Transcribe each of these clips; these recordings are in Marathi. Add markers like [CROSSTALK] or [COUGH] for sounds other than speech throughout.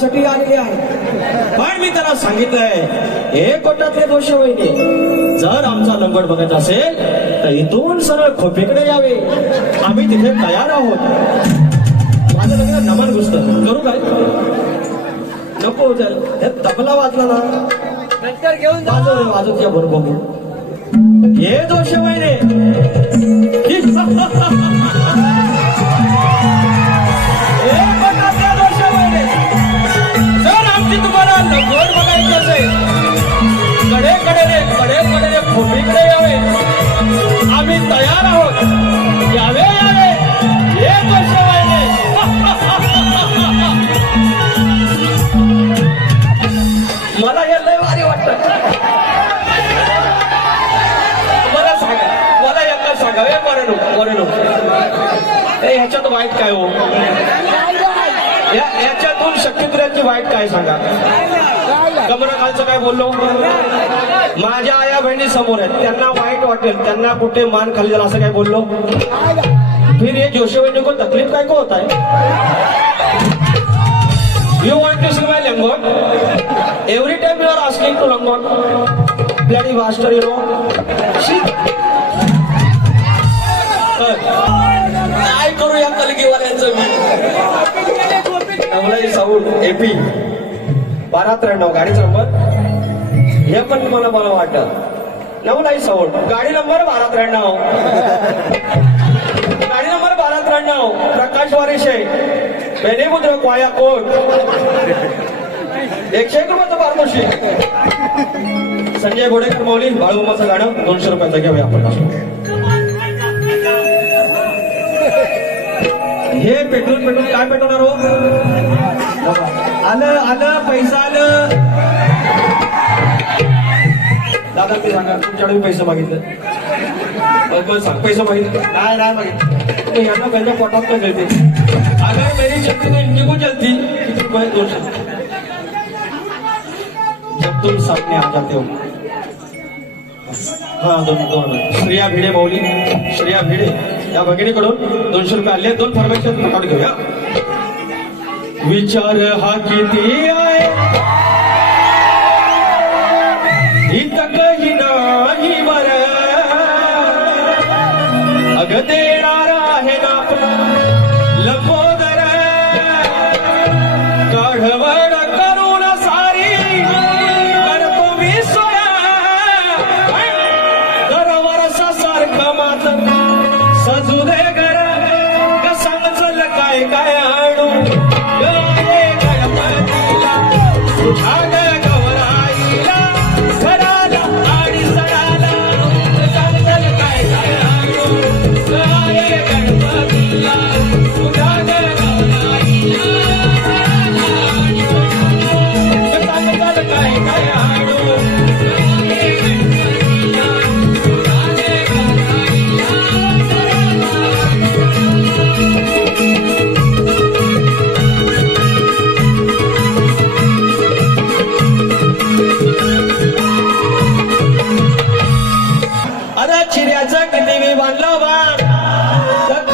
माझ्यासाठी आलेले आहे. पण मी त्यांना सांगितलंय एक कोटातले दोष वहिनी जर आमचा लंगोट बघायचा असेल तर इथून सरळ खोपीकडे यावे. आम्ही तिथे तयार आहोत. माझं लग्न नमन घुसत करू काय? नको हे तबला वाजला ना. नंतर घेऊन वाजव वाजव या बरोबर हे दोष वहिने. याच्यातून शक्यत्र्याची वाईट काय सांगा? कमराखालचं काय बोललो? माझ्या आया बहिणी समोर आहेत. त्यांना वाईट वाटेल. त्यांना कुठे मान खाली झाला असं काय बोललो? फिर हे जोशी बहिणी को तकलीफ काय को होत आहे? You want to see my लंगोट every time you are asking to लंगोट ब्लडी मास्टर यू नो काय करू या कलगीवाल्यांचं मी? नवलाई साऊड एपी बारा त्र्याण्णव गाडीचा नंबर हे पण मला मला वाटत. नाही साऊंड. गाडी नंबर बारा त्र्याण्णव. गाडी नंबर बारा त्र्याण्णव. प्रकाश वारिशे. बेनेमुद्र क्वाया कोट एकशे एक रुपयाचं पारितोषिक संजय गोडेकर मौली बाळूमाचं गाणं दोनशे रुपयाचं घेऊया आपण. हे पेट्रोल पेट्रोल काय पेटवणार हो? आलं आलं पैसा आलं. दादा ते सांगा तुमच्याकडे पैसे मागितलं. सांग पैसे मागितले. काय नाही मागितले. यांना पोटात पण जळते अगर मेरी शक्ति तो इनकी को जलती किती रुपये दोनशे? जब तुम सामने आ जाते हो दोन दोन. श्रेया भिडे माऊली. श्रेया भिडे. या भगिनीकडून दोनशे रुपये आले. दोन फॉर्मेशन घेऊया. विचार हा किती आहे?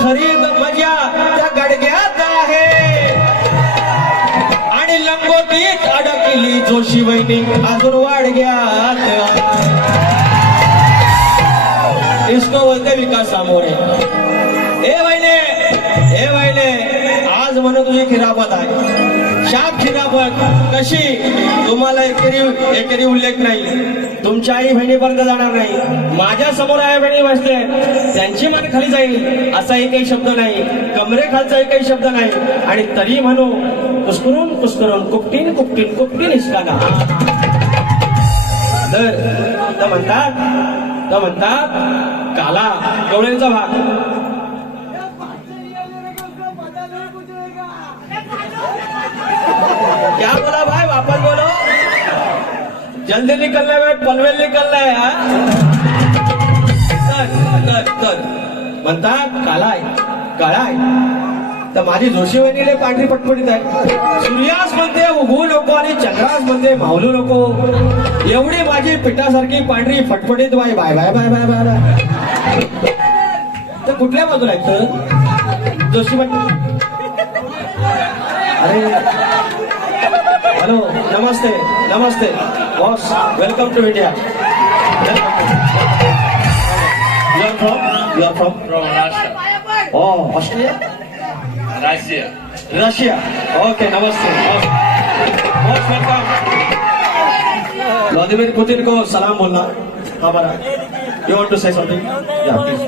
खरी मजा त्या गडग्यात आहे. आणि लंगोटीत अडकली जोशी वहिनी अजून वाडग्यात. इसको बोलते विकास सामोरे ए वहिने ए वहिने आज म्हणून तुझी खिरापत आहे. शाप खिरापत कशी? तुम्हाला एकरी एकरी उल्लेख नाही. तुमच्या आई बहिणीपर्यंत जाणार नाही. माझ्यासमोर आई बहिणी बसते त्यांची मान खाली जाईल असा एकही शब्द नाही. कमरे खालचा एकही शब्द नाही. आणि तरी म्हणू कुस्करून कुस्करून कुपटीन कुपटीन कुपटीन हिसकाना तर तर म्हणतात तर म्हणतात काला गवळ्यांचा भाग. जल्दी निकलना है पनवेल निकलना है तर तर तर म्हणतात कालाय काळाय। तर माझी जोशी वहिनीले पांढरी पटपटीत आहे. सूर्यास म्हणते उगवू नको आणि चंद्रास म्हणते मावलू नको. एवढी माझी पिठासारखी पांढरी फटफटीत bye bye bye bye bye bye bye. तर कुठल्या बाजूला आहेत तर जोशी म्हणते अरे. हॅलो नमस्ते नमस्ते. Boss welcome to India you are from you are from From Russia. Oh Australia Russia. Russia okay Namaste most welcome Vladimir Putin को सलाम बोलना हमारा you want to say something या please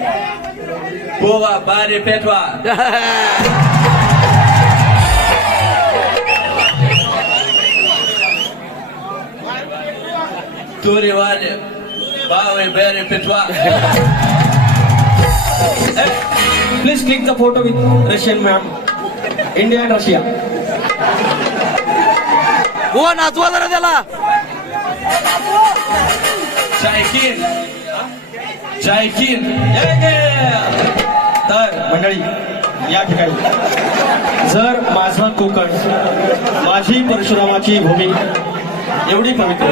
Boa, Bari, Petwa. [LAUGHS] Turi, Wale. Bawe, Bari, Petwa. Please click the photo with Russian ma'am India and Russia हो नाचवा जरा त्याला Chaikin. Chaikin. तर मंडळी या ठिकाणी जर माझा कोकण माझी परशुरामाची भूमी एवढी पवित्र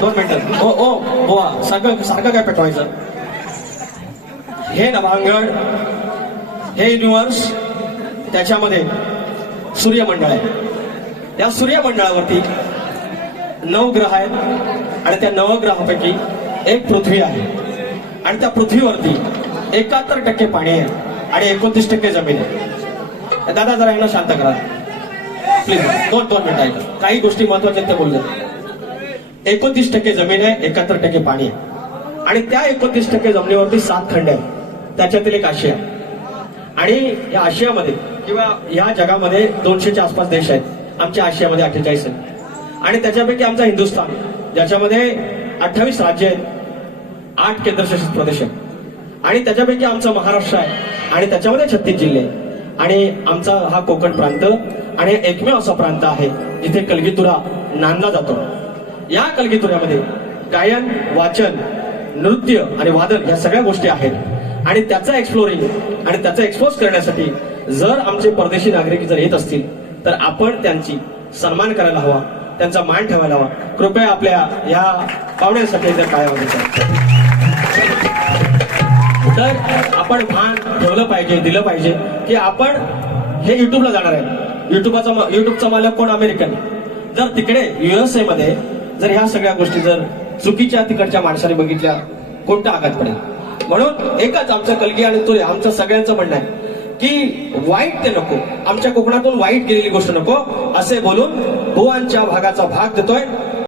दोन मिनिटं. ओ ओ बोवा सारखं सारखं काय पेटवायचं? हे नभांगण हे युनिव्हर्स त्याच्यामध्ये सूर्यमंडळ आहे. या सूर्यमंडळावरती नऊ ग्रह आहेत आणि त्या नवग्रहापैकी एक पृथ्वी आहे. आणि त्या पृथ्वीवरती एकाहत्तर टक्के पाणी आहे आणि एकोणतीस टक्के जमीन आहे. दादा जरा यांना शांत करा. आपले दोन दोन मिनिटं काही गोष्टी महत्त्वाच्या त्या बोलतात एकोणतीस टक्के जमीन आहे एकाहत्तर टक्के पाणी आहे. आणि त्या एकोणतीस टक्के जमिनीवरती सात खंड आहे त्याच्यातील एक आशिया आणि या आशियामध्ये किंवा या जगामध्ये दोनशेच्या आसपास देश आहेत. आमच्या आशियामध्ये अठ्ठेचाळीस आहेत. आणि त्याच्यापैकी आमचा हिंदुस्थान ज्याच्यामध्ये अठ्ठावीस राज्य आहेत. आठ केंद्रशासित प्रदेश आहेत. आणि त्याच्यापैकी आमचा महाराष्ट्र आहे. आणि त्याच्यामध्ये छत्तीस जिल्हे आणि आमचा हा कोकण प्रांत आणि एकमेव असा प्रांत आहे जिथे कलगीतुरा नांदला जातो. या कलगीतुऱ्यामध्ये गायन वाचन नृत्य आणि वादन ह्या सगळ्या गोष्टी आहेत. आणि त्याचं एक्सप्लोरिंग आणि त्याचा एक्सपोज करण्यासाठी जर आमचे परदेशी नागरिक जर येत असतील तर आपण त्यांची सन्मान करायला हवा त्यांचा मान ठेवायला हवा. कृपया आपल्या या पाहुण्यांसाठी जर काय तर आपण भान ठेवलं पाहिजे दिलं पाहिजे की आपण हे युट्यूबला जाणार आहे. युट्यूबचा युट्यूबचा मालक कोण? अमेरिकन. जर तिकडे युएसए मध्ये जर ह्या सगळ्या गोष्टी जर चुकीच्या तिकडच्या माणसाने बघितल्या कोणता आघात पडेल? म्हणून एकच आमचं कलगी आणि तुरे आमचं सगळ्यांचं म्हणणं आहे की वाईट ते नको. आमच्या कोकणातून वाईट गेलेली गोष्ट नको. असे बोलून भुवांच्या भागाचा भाग देतोय.